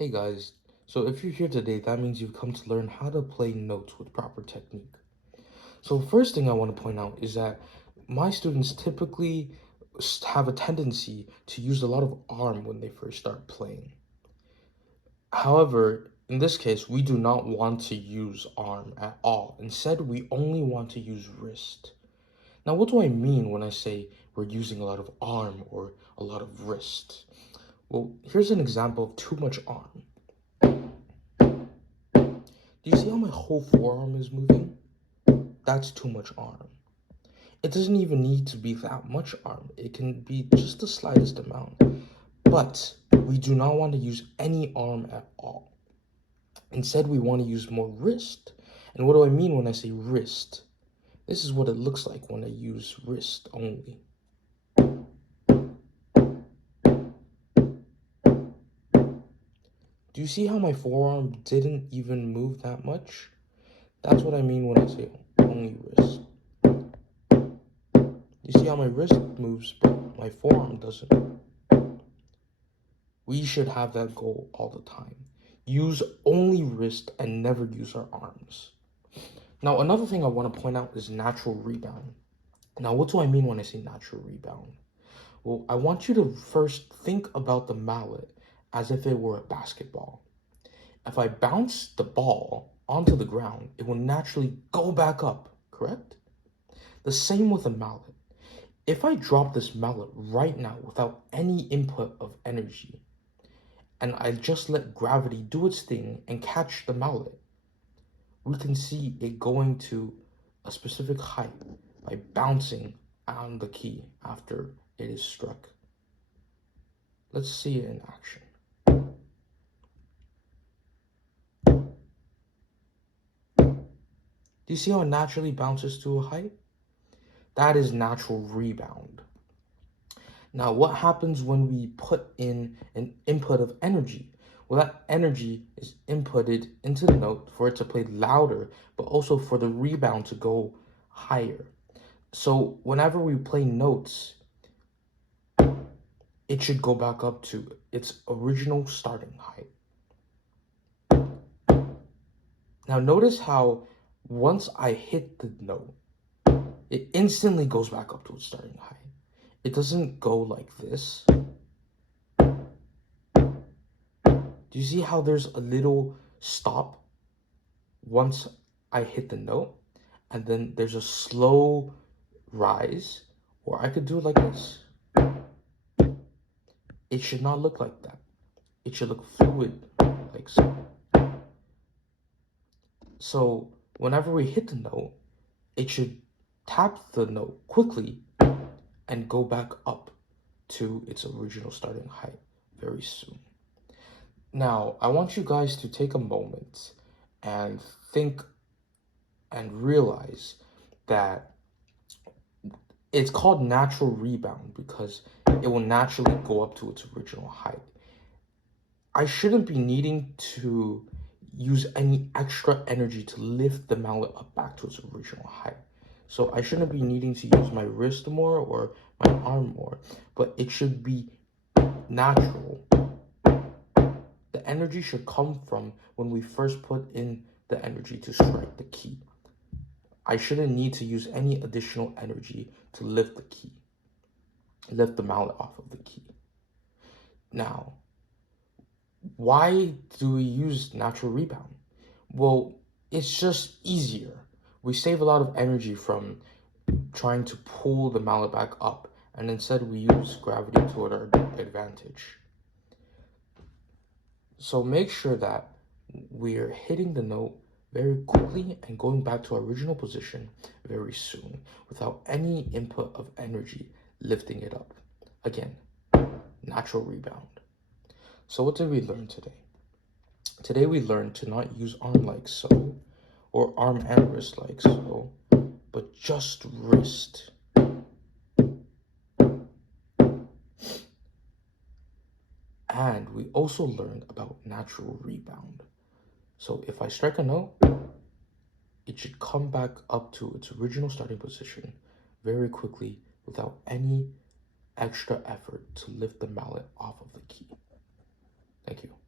Hey guys, so if you're here today, that means you've come to learn how to play notes with proper technique. So first thing I want to point out is that my students typically have a tendency to use a lot of arm when they first start playing. However, in this case, we do not want to use arm at all. Instead, we only want to use wrist. Now, what do I mean when I say we're using a lot of arm or a lot of wrist? Well, here's an example of too much arm. Do you see how my whole forearm is moving? That's too much arm. It doesn't even need to be that much arm. It can be just the slightest amount. But we do not want to use any arm at all. Instead, we want to use more wrist. And what do I mean when I say wrist? This is what it looks like when I use wrist only. Do you see how my forearm didn't even move that much? That's what I mean when I say only wrist. You see how my wrist moves, but my forearm doesn't. We should have that goal all the time. Use only wrist and never use our arms. Now, another thing I want to point out is natural rebound. Now, what do I mean when I say natural rebound? Well, I want you to first think about the mallet as if it were a basketball. If I bounce the ball onto the ground, it will naturally go back up, correct? The same with a mallet. If I drop this mallet right now without any input of energy, and I just let gravity do its thing and catch the mallet, we can see it going to a specific height by bouncing on the key after it is struck. Let's see it in action. Do you see how it naturally bounces to a height? That is natural rebound. Now, what happens when we put in an input of energy? Well, that energy is inputted into the note for it to play louder, but also for the rebound to go higher. So whenever we play notes, it should go back up to its original starting height. Now notice how once I hit the note, it instantly goes back up to its starting height. It doesn't go like this. Do you see how there's a little stop once I hit the note? And then there's a slow rise, or I could do it like this. It should not look like that. It should look fluid, like so. So whenever we hit the note, it should tap the note quickly and go back up to its original starting height very soon. Now, I want you guys to take a moment and think and realize that it's called natural rebound because it will naturally go up to its original height. I shouldn't be needing to use any extra energy to lift the mallet up back to its original height. So I shouldn't be needing to use my wrist more or my arm more, but it should be natural. The energy should come from when we first put in the energy to strike the key. I shouldn't need to use any additional energy to lift the key, lift the mallet off of the key. Now, why do we use natural rebound? Well, it's just easier. We save a lot of energy from trying to pull the mallet back up, and instead we use gravity to our advantage. So make sure that we're hitting the note very quickly and going back to our original position very soon without any input of energy lifting it up. Again, natural rebound. So what did we learn today? Today we learned to not use arm like so, or arm and wrist like so, but just wrist. And we also learned about natural rebound. So if I strike a note, it should come back up to its original starting position very quickly without any extra effort to lift the mallet off of the key. Thank you.